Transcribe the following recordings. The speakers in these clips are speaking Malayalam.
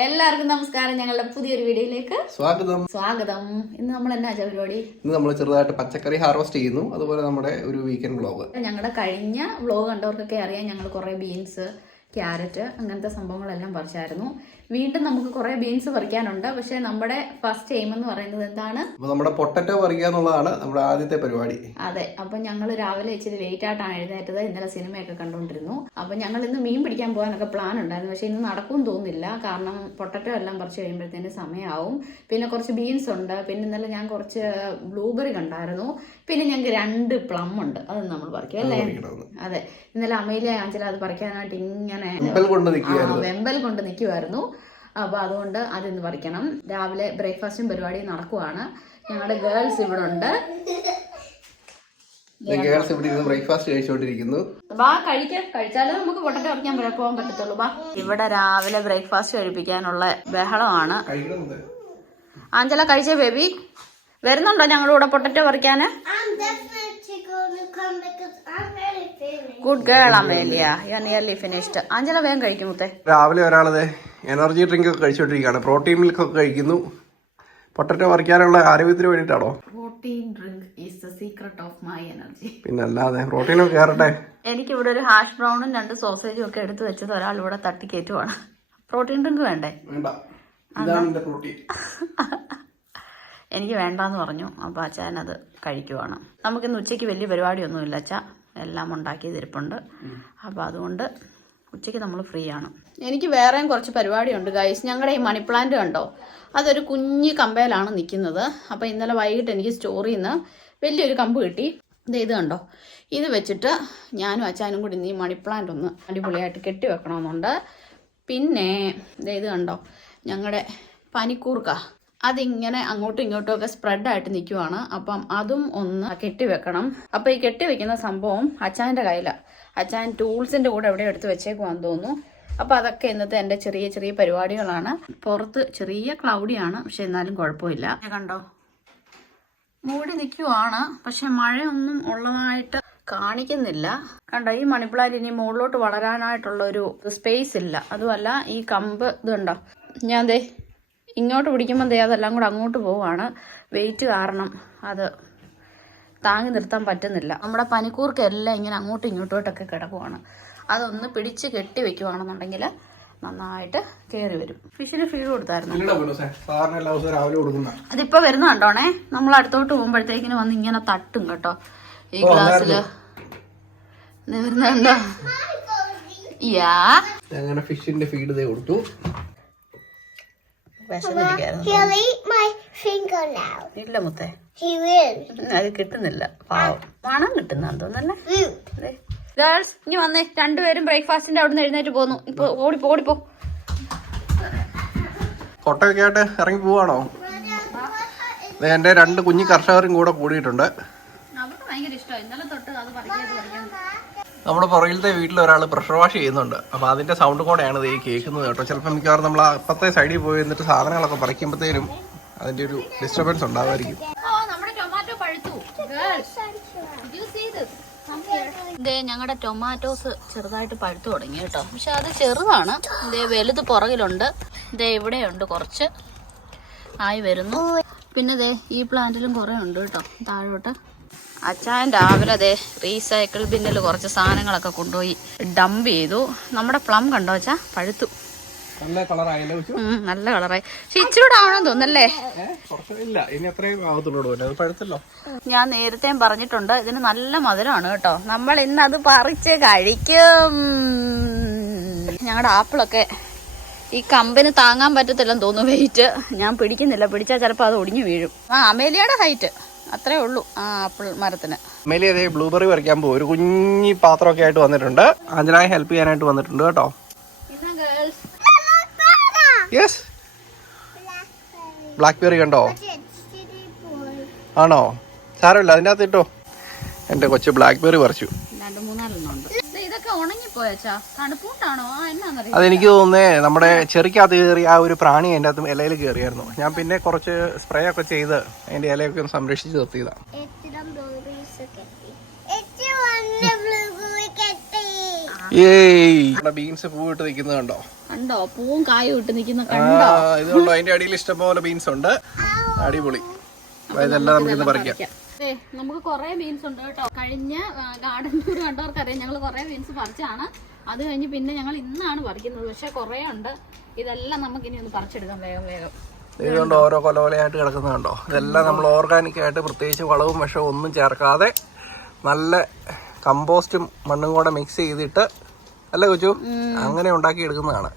എല്ലാവർക്കും നമസ്കാരം. ഞങ്ങളുടെ പുതിയൊരു വീഡിയോയിലേക്ക് സ്വാഗതം. ഇന്ന് നമ്മൾ എന്നാ പരിപാടി? ഇന്ന് നമ്മൾ ചെറുതായിട്ട് പച്ചക്കറി ഹാർവെസ്റ്റ് ചെയ്യുന്നു. അതുപോലെ നമ്മുടെ ഒരു വീക്കെൻഡ് വ്ളോഗ്. ഞങ്ങളുടെ കഴിഞ്ഞ വ്ളോഗ് കണ്ടവർക്കൊക്കെ അറിയാം, ഞങ്ങൾ കുറെ ബീൻസ്, ക്യാരറ്റ് അങ്ങനത്തെ സംഭവങ്ങളെല്ലാം പറിച്ചായിരുന്നു. വീണ്ടും നമുക്ക് കുറെ ബീൻസ് പറിക്കാനുണ്ട്. പക്ഷെ നമ്മുടെ ഫസ്റ്റ് എയിം എന്ന് പറയുന്നത് എന്താണ്? നമ്മുടെ പൊട്ടറ്റോ പറിക്കുക എന്നുള്ളതാണ് നമ്മുടെ ആദ്യത്തെ പരിപാടി. അതെ. അപ്പൊ ഞങ്ങൾ രാവിലെ ഇച്ചിരി ലേറ്റ് ആയിട്ടാണ് എഴുന്നേറ്റത്. ഇന്നലെ സിനിമയൊക്കെ കണ്ടുകൊണ്ടിരുന്നു. അപ്പൊ ഞങ്ങൾ ഇന്ന് മീൻ പിടിക്കാൻ പോകാനൊക്കെ പ്ലാൻ ഉണ്ടായിരുന്നു. പക്ഷെ ഇന്ന് നടക്കുമെന്ന് തോന്നുന്നില്ല. കാരണം പൊട്ടറ്റോ എല്ലാം പറിച്ച് കഴിയുമ്പോഴത്തേന് സമയമാവും. പിന്നെ കുറച്ച് ബീൻസ് ഉണ്ട്. പിന്നെ ഇന്നലെ ഞാൻ കുറച്ച് ബ്ലൂബെറി കണ്ടായിരുന്നു. പിന്നെ ഞങ്ങൾക്ക് 2 പ്ലം ഉണ്ട്. അത് നമ്മൾ പറിക്കും അല്ലേ? അതെ. ഇന്നലെ അമേലിയ ആഞ്ചല അത് പറിക്കാനായിട്ട് ഇങ്ങനെ വെമ്പൽ കൊണ്ട് നിൽക്കുമായിരുന്നു. അപ്പൊ അതുകൊണ്ട് അതിന്ന് പറിക്കണം. രാവിലെ ബ്രേക്ക്ഫാസ്റ്റും പരിപാടിയും നടക്കുവാണ്. ഞങ്ങളുടെ ഗേൾസ് ഇവിടെ ഉണ്ട്. ബ്രേക്ക്ഫാസ്റ്റ് കഴിച്ചുകൊണ്ടിരിക്കുന്നു. ബാ കഴിച്ചാലേ നമുക്ക് പൊട്ടറ്റോ പറിക്കാൻ പോകാൻ പറ്റത്തുള്ളൂ. ബാ. ഇവിടെ രാവിലെ ബ്രേക്ക്ഫാസ്റ്റ് കഴിപ്പിക്കാനുള്ള ബഹളമാണ്. ആഞ്ചല കഴിച്ചേ ബേബി? വരുന്നുണ്ടോ ഞങ്ങളുടെ കൂടെ പൊട്ടറ്റോ പറിക്കാന്? Good girl Amelia, you are nearly finished. Angela വേഗം കഴിക്കും മുത്തേ. രാവിലെ ഒരാളത് എനർജി ഡ്രിങ്ക് ഒക്കെ കഴിച്ചോണ്ടിരിക്കുകയാണ്. പ്രോട്ടീൻ മിൽക്ക് ഒക്കെ കഴിക്കുന്നു. പൊട്ടറ്റോ പറിക്കാനുള്ള ആരോഗ്യത്തിന് വേണ്ടിയിട്ടാണോ? Protein drink is the secret of my energy. പിന്നെ അല്ലാതെ പ്രോട്ടീനൊക്കെ കയറട്ടെ. എനിക്ക് ഇവിടെ ഒരു ഹാഷ് ബ്രൗണും 2 സോസേജും ഒക്കെ എടുത്തു വെച്ചത് ഒരാൾ ഇവിടെ തട്ടിക്കയറ്റുവാണ്. പ്രോട്ടീൻ ഡ്രിങ്ക് വേണ്ടേ? പ്രോട്ടീൻ എനിക്ക് വേണ്ടാന്ന് പറഞ്ഞു. അപ്പൊ അച്ഛൻ അത് കഴിക്കുവാണ്. നമുക്കിന്ന് ഉച്ചയ്ക്ക് വലിയ പരിപാടിയൊന്നുമില്ല. അച്ഛ എല്ലാം ഉണ്ടാക്കിയത് ഇരിപ്പുണ്ട്. അപ്പൊ അതുകൊണ്ട് ഉച്ചയ്ക്ക് നമ്മൾ ഫ്രീ ആണ്. എനിക്ക് വേറെയും കുറച്ച് പരിപാടിയുണ്ട് ഗൈസ്. ഞങ്ങളുടെ ഈ മണി പ്ലാന്റ് കണ്ടോ? അതൊരു കുഞ്ഞു കമ്പയിലാണ് നിൽക്കുന്നത്. അപ്പോൾ ഇന്നലെ വൈകിട്ട് എനിക്ക് സ്റ്റോറിൽ നിന്ന് വലിയൊരു കമ്പ് കിട്ടി. ഇത് കണ്ടോ? ഇത് വെച്ചിട്ട് ഞാനും അച്ഛനും കൂടി ഈ മണി പ്ലാന്റ് ഒന്ന് അടിപൊളിയായിട്ട് കെട്ടി വെക്കണമെന്നുണ്ട്. പിന്നെ ഇത് കണ്ടോ? ഞങ്ങളുടെ പനിക്കൂർക്ക അതിങ്ങനെ അങ്ങോട്ടും ഇങ്ങോട്ടും ഒക്കെ സ്പ്രെഡായിട്ട് നിൽക്കുവാണ്. അപ്പം അതും ഒന്ന് കെട്ടി വെക്കണം. അപ്പം ഈ കെട്ടി വെക്കുന്ന സംഭവം അച്ചാൻ്റെ കയ്യിലാണ്. അച്ചാൻ ടൂൾസിൻ്റെ കൂടെ എവിടെ എടുത്ത് വെച്ചേക്കുവാന്ന് തോന്നുന്നു. അപ്പം അതൊക്കെ ഇന്നത്തെ എൻ്റെ ചെറിയ ചെറിയ പരിപാടികളാണ്. പുറത്ത് ചെറിയ ക്ലൗഡിയാണ്, പക്ഷെ എന്നാലും കുഴപ്പമില്ല. കണ്ടോ? മൂടി നിൽക്കുവാണ്, പക്ഷെ മഴയൊന്നും ഉള്ളതായിട്ട് കാണിക്കുന്നില്ല. കണ്ടോ? ഈ മണിപ്ലാന്റ് ഇനി മുകളിലോട്ട് വളരാനായിട്ടുള്ള ഒരു സ്പേസ് ഇല്ല. അതുമല്ല ഈ കമ്പ് ഇതുണ്ടോ? ഞാൻ ദേ ഇങ്ങോട്ട് പിടിക്കുമ്പോൾ അതെല്ലാം കൂടെ അങ്ങോട്ട് പോവുകയാണ്. വെയിറ്റ് കാരണം അത് താങ്ങി നിർത്താൻ പറ്റുന്നില്ല. നമ്മുടെ പനിക്കൂർക്കെല്ലാം ഇങ്ങനെ അങ്ങോട്ടും ഇങ്ങോട്ടോട്ടൊക്കെ കിടക്കുവാണ്. അതൊന്ന് പിടിച്ച് കെട്ടി വെക്കുവാണെന്നുണ്ടെങ്കിൽ നന്നായിട്ട് കയറി വരും. ഫിഷിന് ഫീഡ് കൊടുത്തായിരുന്നു. അതിപ്പോ വരുന്ന കണ്ടോണേ. നമ്മൾ അടുത്തോട്ട് പോകുമ്പോഴത്തേക്കിന് വന്ന് ഇങ്ങനെ തട്ടും കേട്ടോ. ഈ ഗ്ലാസ്സില് വരുന്നുണ്ടോ? യാ, അങ്ങനെ ഫിഷിന്റെ ഫീഡ് കൊടുത്തു. ഇല്ല മുത്തേ, അത് കിട്ടുന്നില്ല. പാവം. മണം കിട്ടുന്ന തോന്നല്ലേ. ഗേൾസ് ഇനി വന്നേ. 2 പേരും ബ്രേക്ക്ഫാസ്റ്റിന്റെ അവിടെ നിന്ന് എഴുന്നേറ്റ് പോന്നു. ഇപ്പൊ ഓടിപ്പോ. കൊട്ടയൊക്കെ ആയിട്ട് ഇറങ്ങി പോവാണോ? എന്റെ 2 കുഞ്ഞു കർഷകരും കൂടെ കൂടിയിട്ടുണ്ട്. അവർക്ക് ഭയങ്കര ഇഷ്ടമായി. ഇന്നലെ തൊട്ട് അത് പറയാൻ നമ്മുടെ പുറകിലത്തെ വീട്ടിൽ ഒരാൾ പ്രഷർ വാഷ് ചെയ്യുന്നുണ്ട്. അപ്പോൾ അതിന്റെ സൗണ്ട് കൂടെയാണ് ഇത് കേൾക്കുന്നത് കേട്ടോ. ചിലപ്പോൾ മിക്കവാറും നമ്മൾ അപ്പുറത്തെ സൈഡിൽ പോയി എന്നിട്ട് സാധനങ്ങളൊക്കെ പറിക്കുമ്പോഴത്തേനും അതിന്റെ ഒരു ഡിസ്റ്റർബൻസ് ഉണ്ടാവുമായിരിക്കും. ഞങ്ങളുടെ ടൊമാറ്റോസ് ചെറുതായിട്ട് പഴുത്തു തുടങ്ങി കേട്ടോ. പക്ഷെ അത് ചെറുതാണ്. വലുത് പുറകിലുണ്ട്. ഇവിടെയുണ്ട് കുറച്ച് ആയി വരുന്നു. പിന്നെ ഈ പ്ലാന്റിലും കുറെ ഉണ്ട് കേട്ടോ താഴോട്ട്. അച്ചായൻ രാവിലെ റീസൈക്കിൾ ബിന്നിൽ കുറച്ച് സാധനങ്ങളൊക്കെ കൊണ്ടുപോയി ഡംപ് ചെയ്തു. നമ്മുടെ പ്ലം കണ്ടോ അച്ഛാ? പഴുത്തു. നല്ല കളറായി. പക്ഷെ ഇച്ചിരൂടെ ആവണമെന്ന് തോന്നല്ലേ? ഞാൻ നേരത്തെ പറഞ്ഞിട്ടുണ്ട് ഇതിന് നല്ല മധുരമാണ് കേട്ടോ. നമ്മൾ ഇന്ന് അത് പറിച്ച് കഴിക്കും. ഞങ്ങളുടെ ആപ്പിളൊക്കെ ഈ കമ്പിന് താങ്ങാൻ പറ്റത്തില്ലെന്ന് തോന്നുന്നു വെയിറ്റ്. ഞാൻ പിടിക്കുന്നില്ല. പിടിച്ചാൽ ചിലപ്പോൾ അത് ഒടിഞ്ഞു വീഴും. അമേലിയുടെ ഹൈറ്റ് അത്രേ ഉള്ളൂ ആ ആപ്പിൾ മരത്തിന്. അമേലിയ ബ്ലൂബെറി പറിക്കാൻ പോകും. ഒരു കുഞ്ഞി പാത്രമൊക്കെ ആയിട്ട് വന്നിട്ടുണ്ട്. ആഞ്ചലായി ഹെൽപ്പ് ചെയ്യാനായിട്ട് വന്നിട്ടുണ്ട് കേട്ടോ. യെസ്, ബ്ലാക്ക്ബെറി കണ്ടോ? ആണോ? സാരമില്ല, അതിൻ്റെ അകത്ത് ഇട്ടോ. എന്റെ കൊച്ചു ബ്ലാക്ക്ബെറി പറിച്ചു. അതെനിക്ക് തോന്നുന്നേ നമ്മുടെ ചെറിക്കകത്ത് കയറി ആ ഒരു പ്രാണി അതിൻ്റെ അകത്ത് ഇലയിൽ കയറിയായിരുന്നു. ഞാൻ പിന്നെ കുറച്ച് സ്പ്രേ ഒക്കെ ചെയ്ത് അതിന്റെ ഇലയൊക്കെ ഒന്ന് സംരക്ഷിച്ച് നിർത്തിയതാ. ബീൻസ് പൂവിട്ട് നിൽക്കുന്നത് കണ്ടോ? കണ്ടോ പൂവും കായും ഇട്ട് നിൽക്കുന്ന കണ്ടോ? ഇതുകൊണ്ടോ അതിന്റെ അടിയിൽ ഇഷ്ടംപോലെ ബീൻസ് ഉണ്ട്. അടിപൊളി. ഇതെല്ലാം നമുക്ക് ഇന്ന് പറിക്കാം. നമുക്ക് കുറെ ബീൻസ് ഉണ്ട് കേട്ടോ. കഴിഞ്ഞ ഗാർഡൻ ടൂർ കണ്ടവർക്കറിയാം ഞങ്ങൾ കുറെ ബീൻസ് പറിച്ചാണ്. അത് കഴിഞ്ഞ് പിന്നെ ഞങ്ങൾ ഇന്നാണ് പറിക്കുന്നത്. പക്ഷെ കുറെ ഉണ്ട്. ഇതെല്ലാം നമുക്ക് ഇനി ഒന്ന് പറിച്ചെടുക്കാം വേഗം വേഗം. ഇതുകൊണ്ട് ഓരോ കൊലകൊലയായിട്ട് കിടക്കുന്നുണ്ടോ? ഇതെല്ലാം നമ്മൾ ഓർഗാനിക് ആയിട്ട് പ്രത്യേകിച്ച് വളവും വിഷവും ഒന്നും ചേർക്കാതെ നല്ല കമ്പോസ്റ്റും മണ്ണും കൂടെ മിക്സ് ചെയ്തിട്ട് അല്ല കൊച്ചു അങ്ങനെ ഉണ്ടാക്കി എടുക്കുന്നതാണ്.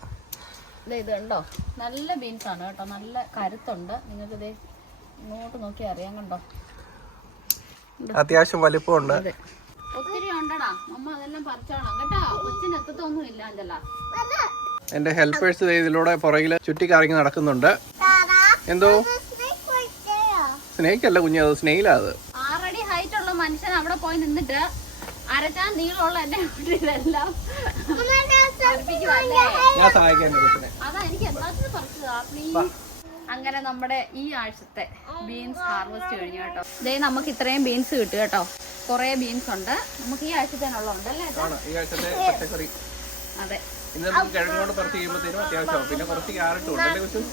ഇത് കണ്ടോ നല്ല ബീൻസ് ആണ് കേട്ടോ. നല്ല കരുത്തുണ്ട്. നിങ്ങൾക്ക് ഇത് ഇങ്ങോട്ട് നോക്കി അറിയാൻ കണ്ടോ? അത്യാവശ്യം വലിപ്പമുണ്ട്. ഒത്തിരി ഉണ്ടടാ. അമ്മ അതെല്ലാം പറിച്ചോളാം കേട്ടോ. കൊച്ചിന് എത്തത്തൊന്നും ഇല്ല അഞ്ചല. എന്റെ ഹെൽപ്പേഴ്സ് ഇതിലൂടെ പുറകില് ചുറ്റിക്കറങ്ങി നടക്കുന്നുണ്ട്. എന്തോ സ്നേക്ക് അല്ല കുഞ്ഞ്, അത് സ്നെയിലാ. അത് 6 അടി ഹൈറ്റ് ഉള്ള മനുഷ്യൻ അവിടെ പോയി നിന്നിട്ട് അരച്ചാൻ നീളമുള്ള എന്നെ ഇതെല്ലാം ഞാൻ സഹായിക്കാൻ. അതാ എനിക്ക് എല്ലാത്തിനും പറിച്ചതാ പ്ലീസ്. അങ്ങനെ നമ്മുടെ ഈ ആഴ്ചത്തെ ബീൻസ് ഹാർവെസ്റ്റ് കഴിഞ്ഞു കേട്ടോ. ഇതേ നമുക്ക് ഇത്രയും ബീൻസ് കിട്ടും കേട്ടോ. കുറെ ബീൻസ് ഉണ്ട് നമുക്ക് ഈ ആഴ്ചത്തേനുള്ളതുണ്ട് അല്ലേ? അതെ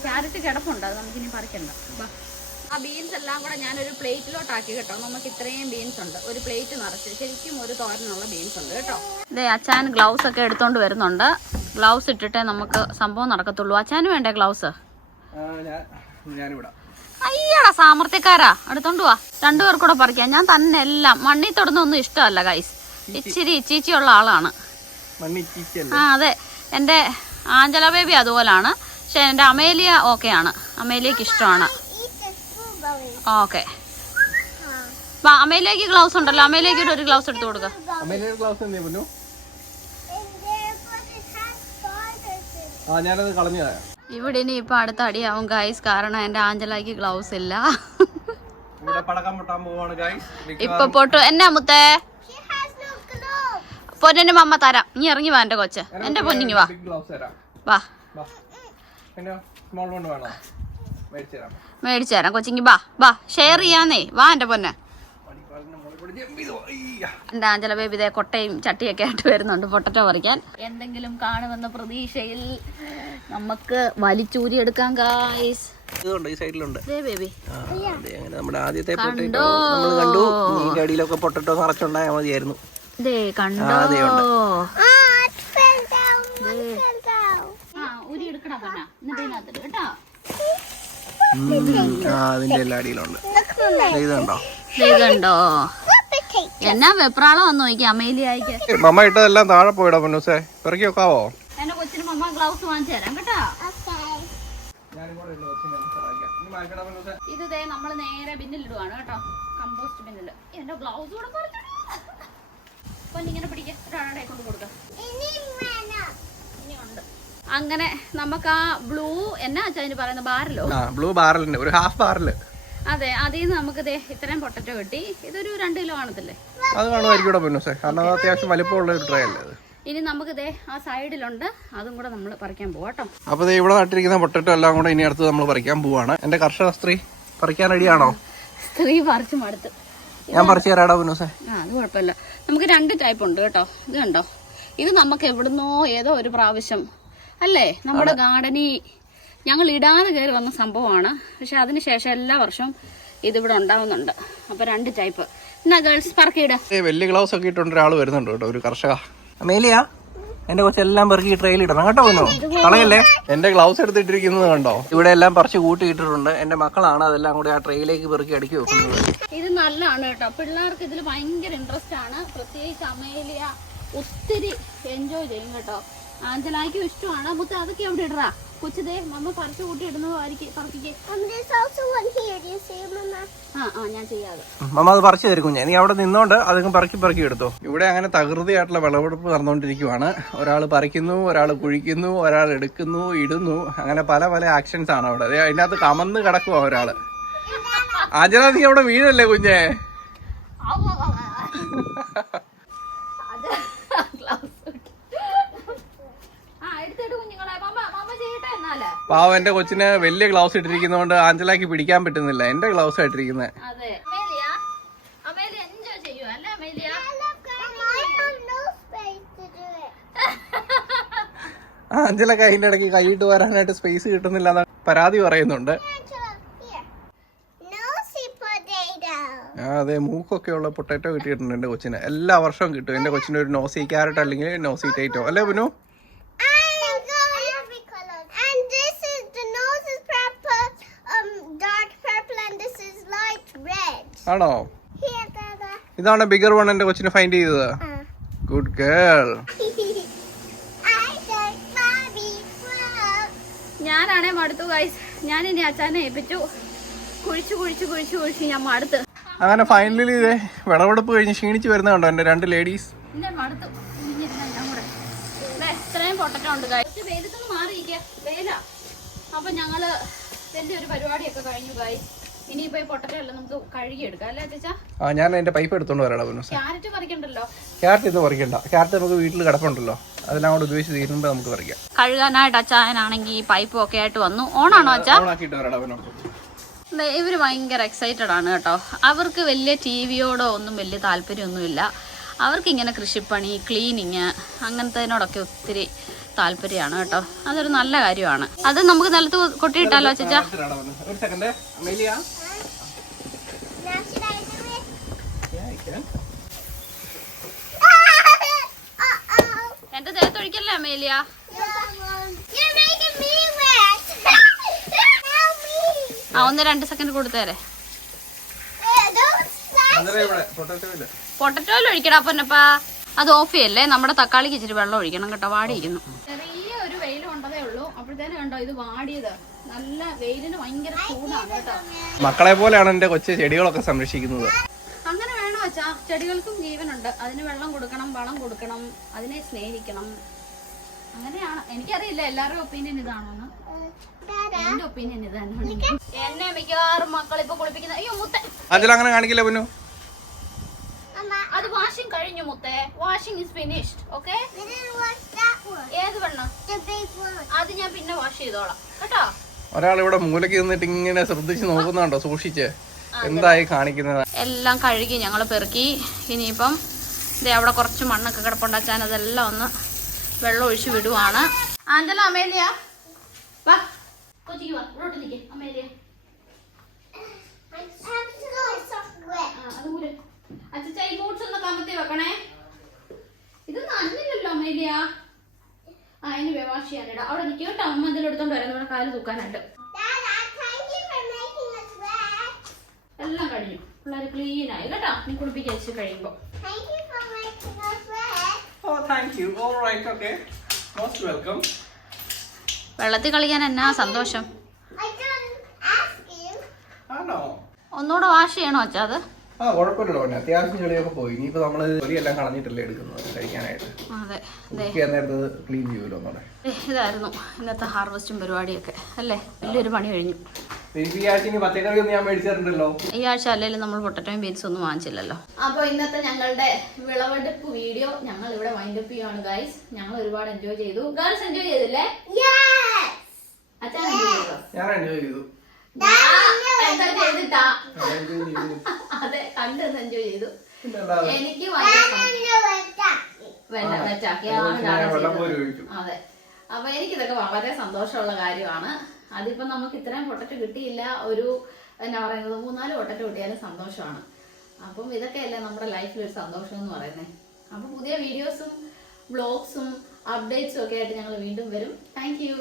ക്യാരറ്റ് കിടപ്പുണ്ട്. അത് നമുക്കിനി പറിക്കണ്ട. ആ ബീൻസ് എല്ലാം കൂടെ ഞാനൊരു പ്ലേറ്റിലോട്ടാക്കി കേട്ടോ. നമുക്ക് ഇത്രയും ബീൻസ് ഉണ്ട്. ഒരു പ്ലേറ്റ് നിറച്ച് ശരിക്കും ഒരു തോരനുള്ള ബീൻസ് ഉണ്ട് കേട്ടോ. ഇതേ അച്ചാൻ ഗ്ലൗസ് ഒക്കെ എടുത്തോണ്ട് വരുന്നുണ്ട്. ഗ്ലൗസ് ഇട്ടിട്ടേ നമുക്ക് സംഭവം നടക്കത്തുള്ളൂ. അച്ചാന് വേണ്ടേ ഗ്ലൗസ്? അയ്യടാ സാമർത്ഥ്യക്കാരാ, എടുത്തോണ്ട് പോവാ. 2 പേർക്കൂടെ പറിക്കാം. ഞാൻ തന്നെ എല്ലാം മണ്ണിൽ തൊടുന്നൊന്നും ഇഷ്ടമല്ല ഗൈസ്. ഇച്ചിരി ഇച്ചീച്ചിയുള്ള ആളാണ്. ആ അതെ, എൻ്റെ ആഞ്ചല ബേബി അതുപോലാണ്. പക്ഷെ എൻ്റെ അമേലിയ ഓക്കെയാണ്. അമേലിയക്ക് ഇഷ്ടമാണ്. ഓക്കെ അമേലിയക്ക് ഗ്ലൗസ് ഉണ്ടല്ലോ. അമേലിയക്ക് ഒരു ഗ്ലൗസ് എടുത്ത് കൊടുക്ക. ഇവിടെ ഇനി ഇപ്പൊ അടുത്ത അടിയാവും ഗൈസ്. കാരണം എന്റെ ആഞ്ചലാക്ക് ഗ്ലൗസ് ഇല്ല. ഇപ്പൊ പൊട്ടു എന്നാ മുത്തേ പൊന്നിന് മമ്മ തരാം. നീ ഇറങ്ങി വാ എന്റെ കൊച്ച്. എന്റെ പൊന്നിന് വാ വാ മേടിച്ചു തരാം കൊച്ചിങ്ങി. വാ വാ ഷെയർ ചെയ്യാന്നേ. വാ എന്റെ പൊന്നെ. എന്റെ ആഞ്ചല ബേബി ഇതേ കൊട്ടയും ചട്ടിയൊക്കെ ആയിട്ട് വരുന്നുണ്ട് പൊട്ടറ്റോ പറിക്കാൻ. എന്തെങ്കിലും കാണുമെന്ന പ്രതീക്ഷയിൽ നമുക്ക് വലിച്ചൂരി എടുക്കാം ഗായ്സ്. ബേബി നമ്മുടെ ആദ്യത്തെ പൊട്ടറ്റോ നമ്മൾ കണ്ടു. ഇതിന്റെ അടിയിലൊക്കെ പൊട്ടറ്റോ നിറച്ചുണ്ടായാൽ മതിയായിരുന്നു. കണ്ടോ ഊരി എടുക്കണ പൊന്ന. എന്നിട്ട് ഇതിനകത്തിട്ട് കേട്ടോ. അതിന്റെ എല്ലാ അടിയിലുണ്ട്. ഇതുണ്ടോ ഇതുണ്ടോ എന്നാ വെപ്രാളം വന്നു നോക്കി അമേലിയായിക്ക്. മമ്മ ഇട്ടതെല്ലാം താഴെ പോയിടാ പൊന്നൂസേ. പിറക്കി വെക്കാവോ? എന്റെ കൊച്ചിന് മമ്മ ഗ്ലൗസ് വാങ്ങിച്ചു തരാം കേട്ടോ. ഇത് നമ്മള് നേരെ ബിന്നിലിടുവാണ് കേട്ടോ. കമ്പോസ്റ്റ് ബിന്നില്. എന്റെ ഗ്ലൗസ് കൂടെ പൊന്നിങ്ങനെ പിടിക്കാൻ ഒരാളെ കൊണ്ട് കൊടുക്കാം. ഇനിയുണ്ട്. അങ്ങനെ നമുക്ക് ആ ബ്ലൂ എന്നാ വെച്ചാ അതിന് പറയുന്നത് ബാരലോ? ബ്ലൂ ബാരലിന്റെ ഒരു ഹാഫ് ബാരല്. അതെ, അതിൽ നിന്ന് നമുക്ക് ഇത്രയും പൊട്ടറ്റോ കിട്ടി. ഇതൊരു 2 കിലോ കാണത്തില്ലേ? അത് കാണുമായിരിക്കും പൊന്നൂസേ. കാരണം അത്യാവശ്യം വലിപ്പമുള്ള ഒരു ട്രേ അല്ലേ അത്. ഇനി നമുക്ക് ആ സൈഡിലുണ്ട്. അതും കൂടെ നമ്മൾ പറിക്കാൻ പോവാട്ടോ. അപ്പൊ ഇവിടെ നട്ടിരിക്കുന്ന പൊട്ടറ്റോ എല്ലാം കൂടെ ഇനി അടുത്ത് നമ്മൾ പറിക്കാൻ പോവാണ്. എന്റെ കർഷക സ്ത്രീ പറിക്കാൻ റെഡിയാണോ? സ്ത്രീ പറിച്ചു മടുത്ത്. ഞാൻ പറിച്ചു തരാടാ പൊന്നൂസേ. അത് കുഴപ്പമില്ല. നമുക്ക് 2 ടൈപ്പ് ഉണ്ട് കേട്ടോ. ഇത് കണ്ടോ, ഇത് നമുക്ക് എവിടുന്നോ ഏതോ ഒരു പ്രാവശ്യം അല്ലേ നമ്മുടെ ഗാർഡനിൽ ഞങ്ങൾ ഇടാതെ കയറി വന്ന സംഭവമാണ്. പക്ഷെ അതിനുശേഷം എല്ലാ വർഷവും ഇതിവിടെ ഉണ്ടാവുന്നുണ്ട്. അപ്പൊ 2 ടൈപ്പ്. എന്നാ ഗേൾസ് പറക്കിയിട. വലിയ ഗ്ലൗസ് ഒക്കെ ഇട്ടുണ്ട് ഒരാൾ വരുന്നുണ്ട് കേട്ടോ, ഒരു കർഷക. അമേലിയ എന്റെ കൊച്ചെല്ലാം പെറുക്കി ട്രെയിൽ ഇടണം കേട്ടോ പൊന്നോ, കളയല്ലേ. എന്റെ ഗ്ലൗസ് എടുത്തിട്ടിരിക്കുന്നത് കണ്ടോ. ഇവിടെ എല്ലാം പറിച്ച് കൂട്ടിയിട്ടിട്ടുണ്ട്. എന്റെ മക്കളാണ് അതെല്ലാം കൂടി ആ ട്രെയിലേക്ക് പെറുക്കി അടുക്കി വെക്കുന്നത്. ഇത് നല്ലതാണ് കേട്ടോ. പിള്ളേർക്ക് ഇതിൽ ഭയങ്കര ഇൻട്രസ്റ്റ് ആണ്. പ്രത്യേകിച്ച് അമേലിയ ഒത്തിരി എൻജോയ് ചെയ്യും കേട്ടോ. ആഞ്ചലായിക്കും ഇഷ്ടമാണ്. മുത്ത അതൊക്കെ എവിടെ ഇടറാ കൊച്ചതേ മമ്മ പറിച്ചു കൂട്ടി ഇടുന്നതായിരിക്കും. ഞാൻ ചെയ്യാതെ മമ്മ അത് പറിച്ചു തരും കുഞ്ഞെ. നീ അവിടെ നിന്നോണ്ട് അതൊക്കെ പറക്കി എടുത്തോ. ഇവിടെ അങ്ങനെ തകൃതിയായിട്ടുള്ള വിളവെടുപ്പ് നടന്നുകൊണ്ടിരിക്കുവാണ്. ഒരാൾ പറിക്കുന്നു, ഒരാൾ കുഴിക്കുന്നു, ഒരാൾ എടുക്കുന്നു, ഇടുന്നു. അങ്ങനെ പല പല ആക്ഷൻസ് ആണ് അവിടെ. അതിൻ്റെ അകത്ത് കമന്ന് കിടക്കുവാ ഒരാള്. ആജന നീ അവിടെ വീഴല്ലേ കുഞ്ഞെ. പാവം എന്റെ കൊച്ചിന് വലിയ ഗ്ലൗസ് ഇട്ടിരിക്കുന്നതുകൊണ്ട് ആഞ്ചലാക്കി പിടിക്കാൻ പറ്റുന്നില്ല. എന്റെ ഗ്ലൗസ് ആയിട്ടിരിക്കുന്നത്. അഞ്ചലൊക്കെ അതിന്റെ ഇടയ്ക്ക് കൈയിട്ട് വരാനായിട്ട് സ്പേസ് കിട്ടുന്നില്ല എന്ന് പരാതി പറയുന്നുണ്ട്. അതെ, മൂക്കൊക്കെ ഉള്ള പൊട്ടാറ്റോ കിട്ടിയിട്ടുണ്ട് എന്റെ കൊച്ചിന്. എല്ലാ വർഷവും കിട്ടും എന്റെ കൊച്ചിന് ഒരു നോസി ക്യാരറ്റ് അല്ലെങ്കിൽ നോസി ടൈറ്റോ അല്ലേ പുനു? ആണോ? ഇതാണ് ബിഗർ വൺ എന്റെ കൊച്ചിന് ഫൈൻഡ് ചെയ്തത്. Good girl. ഞാനാണേ മടുത്തു ഗൈസ്. ഞാൻ ഇനി അച്ഛനെ ഏൽപ്പിച്ചു. കുഴിച്ച് ഞാൻ മടുത്ത്. അങ്ങനെ ഫൈനലി ഇതേ വിളവെടുപ്പ് കഴിഞ്ഞ് ക്ഷീണിച്ച് വരുന്ന കണ്ടോ എന്റെ രണ്ട് ലേഡീസ്. മടുത്തു. ഞാൻ കൂടെ ഇത്രയും പൊട്ടറ്റോ ഉണ്ട് ഗൈസ്. വെയിലത്തൊന്ന് മാറിയിരിക്കുക, വെയില. അപ്പൊ ഞങ്ങള് വലിയൊരു പരിപാടിയൊക്കെ കഴിഞ്ഞു ഗൈസ്. ഇനിയിപ്പോ ഈ പൊട്ടറ്റോ എല്ലാം നമുക്ക് കഴുകിയെടുക്കാം അല്ലേ ചേച്ചാ? ഞാൻ എന്റെ പൈപ്പ് എടുത്തോണ്ട് വരാം. ക്യാരറ്റ് പറിക്കണ്ടല്ലോ. ക്യാരറ്റ് ഇന്ന് പറിക്കണ്ട, ക്യാരറ്റ് നമുക്ക് വീട്ടിൽ കിടപ്പുണ്ടല്ലോ, അതെല്ലാം കൂടെ ഉപയോഗിച്ച് തീരുമ്പോ നമുക്ക് പറിക്കാം. കഴുകാനായിട്ട് അച്ചായനാണെങ്കിൽ പൈപ്പും ഒക്കെ ആയിട്ട് വന്നു. ഓണാണോ അച്ഛാ? ഓണാക്കിയിട്ട് വരാം. ഇവർ ഭയങ്കര എക്സൈറ്റഡ് ആണ് കേട്ടോ. അവർക്ക് വലിയ ടി വിയോടോ ഒന്നും വലിയ താല്പര്യമൊന്നുമില്ല. അവർക്കിങ്ങനെ കൃഷിപ്പണി, ക്ലീനിങ് അങ്ങനത്തേനോടൊക്കെ ഒത്തിരി താല്പര്യമാണ് കേട്ടോ. അതൊരു നല്ല കാര്യമാണ്. അത് നമുക്ക് നിലത്ത് കൊട്ടിയിട്ടാലോ ചേച്ചാ? ഒരു സെക്കൻഡ് അമേലിയ. എന്റെ ദേഹത്തൊഴിക്കല്ലേ അമേലിയ? ആ, 1-2 സെക്കൻഡ് കൊടുത്തേരെ. പൊട്ടറ്റോയിൽ ഒഴിക്കടാ പൊന്നപ്പാ. അത് ഓഫ് ചെയ്യല്ലേ. നമ്മുടെ തക്കാളിക്ക് ഇച്ചിരി വെള്ളം ഒഴിക്കണം കേട്ടോ, വാടിയിരിക്കുന്നു. ചെറിയ ഒരു വെയിൽ കൊണ്ടതേ ഉള്ളൂ. അപ്പോഴത്തേനും കണ്ടോ ഇത് വാടിയത്. നല്ല വെയിലിന് ഭയങ്കര ചൂടാണ് കേട്ടോ. മക്കളെ പോലെയാണ് എന്റെ കൊച്ചു ചെടികളൊക്കെ സംരക്ഷിക്കുന്നത്. അങ്ങനെ വേണോ വെച്ചാ? ചെടികൾക്കും ജീവനുണ്ട്. അതിന് വെള്ളം കൊടുക്കണം, വളം കൊടുക്കണം, അതിനെ സ്നേഹിക്കണം. അങ്ങനെയാണ്. എനിക്കറിയില്ല എല്ലാവരുടെയും ഒപ്പീനിയൻ ഇതാണോന്ന്. എന്റെ ഒപ്പീനിയൻ ഇത് തന്നെയാണ്. എന്നെ മിക്കവാറും മക്കളിപ്പോ കുളിപ്പിക്കുന്ന. അയ്യോ മുത്തേ, അങ്ങനെ കാണിക്കില്ല പുനു. അത് വാഷിംഗ് കഴിഞ്ഞു മുത്തേ. Washing is finished. ഓക്കെ, ഏത് വെള്ളം? അത് ഞാൻ പിന്നെ വാഷ് ചെയ്തോളാം കേട്ടോ. ഒരാൾ ഇവിടെ മൂലയ്ക്ക് നിന്നിട്ട് ഇങ്ങനെ ശ്രദ്ധിച്ച് നോക്കുന്നുണ്ടോ? സൂക്ഷിച്ച് എന്തായി കാണിക്കുന്നത്. എല്ലാം കഴുകി ഞങ്ങൾ പെറുക്കി. ഇനിയിപ്പം അവിടെ കുറച്ച് മണ്ണൊക്കെ കിടപ്പുണ്ടാച്ചാൻ അതെല്ലാം ഒന്ന് വെള്ളം ഒഴിച്ച് വിടുവാണ്. ആഞ്ചല, അമേലിയ വാ, കൊച്ചിക്ക് വാ, ഇങ്ങോട്ട് നിൽക്കേ അമേലിയ. അച്ഛ ഈ ബൂട്ട്സ് ഒന്ന് കമത്തി വെക്കണേ. ഇത് നന്നില്ലല്ലോ അമേലിയ. അതിന് വാഷ് ചെയ്യാനിടാം. അവിടെ നിൽക്കും കേട്ടോ. അമ്മ എന്തെങ്കിലും എടുത്തോണ്ട് വരാം, നമ്മുടെ കാല് തൂക്കാനായിട്ട്. എല്ലാം കഴിഞ്ഞു. പിള്ളേർ ക്ലീൻ ആയി കേട്ടോ. നീ കുളിപ്പിച്ച് കഴിയുമ്പോ. വെള്ളത്തിൽ കളിക്കാൻ എന്നാ സന്തോഷം. ഒന്നുകൂടെ വാഷ് ചെയ്യണോ അച്ഛാ? അത് കുഴപ്പമില്ലല്ലോ. അത്യാവശ്യം ചെളിയൊക്കെ പോയി. ഇനിയിപ്പോ നമ്മള് തൊലിയെല്ലാം കളഞ്ഞിട്ടല്ലേ എടുക്കുന്നത് കഴിക്കാനായിട്ട്. അതെ, ക്ലീൻ ചെയ്യുമല്ലോ. ഇതായിരുന്നു ഇന്നത്തെ ഹാർവെസ്റ്റും പരിപാടിയൊക്കെ അല്ലേ. വലിയൊരു പണി കഴിഞ്ഞു. ഈ ആഴ്ച അല്ലെങ്കിലും നമ്മൾ പൊട്ടറ്റോയും ബീൻസും ഒന്നും വാങ്ങിച്ചില്ലല്ലോ. അപ്പൊ ഇന്നത്തെ ഞങ്ങളുടെ വിളവെടുപ്പ് വീഡിയോ ഞങ്ങൾ ഇവിടെ വൈൻഡപ്പ് ചെയ്യുകയാണ് ഗൈസ്. ഞങ്ങൾ ഒരുപാട് എൻജോയ് ചെയ്തു. ഗേൾസ് എൻജോയ് ചെയ്തില്ലേ? അച്ഛൻ എൻജോയ് ചെയ്തോ? ഞാൻ എൻജോയ് ചെയ്തു. എന്താ ചെയ്തിട്ടാ? അതെ, കണ്ടെന്ന് എൻജോയ് ചെയ്തു. എനിക്ക് അതെ. അപ്പൊ എനിക്കിതൊക്കെ വളരെ സന്തോഷമുള്ള കാര്യമാണ്. അതിപ്പോ നമുക്ക് ഇത്രയും പൊട്ടറ്റോ കിട്ടിയില്ല. ഒരു എന്നാ പറയുന്നത് 3-4 പൊട്ടറ്റോ കിട്ടിയാലും സന്തോഷമാണ്. അപ്പം ഇതൊക്കെയല്ലേ നമ്മുടെ ലൈഫിൽ ഒരു സന്തോഷം എന്ന് പറയുന്നത്. അപ്പൊ പുതിയ വീഡിയോസും വ്ളോഗ്സും അപ്ഡേറ്റ്സും ഒക്കെ ആയിട്ട് ഞങ്ങൾ വീണ്ടും വരും. Thank you.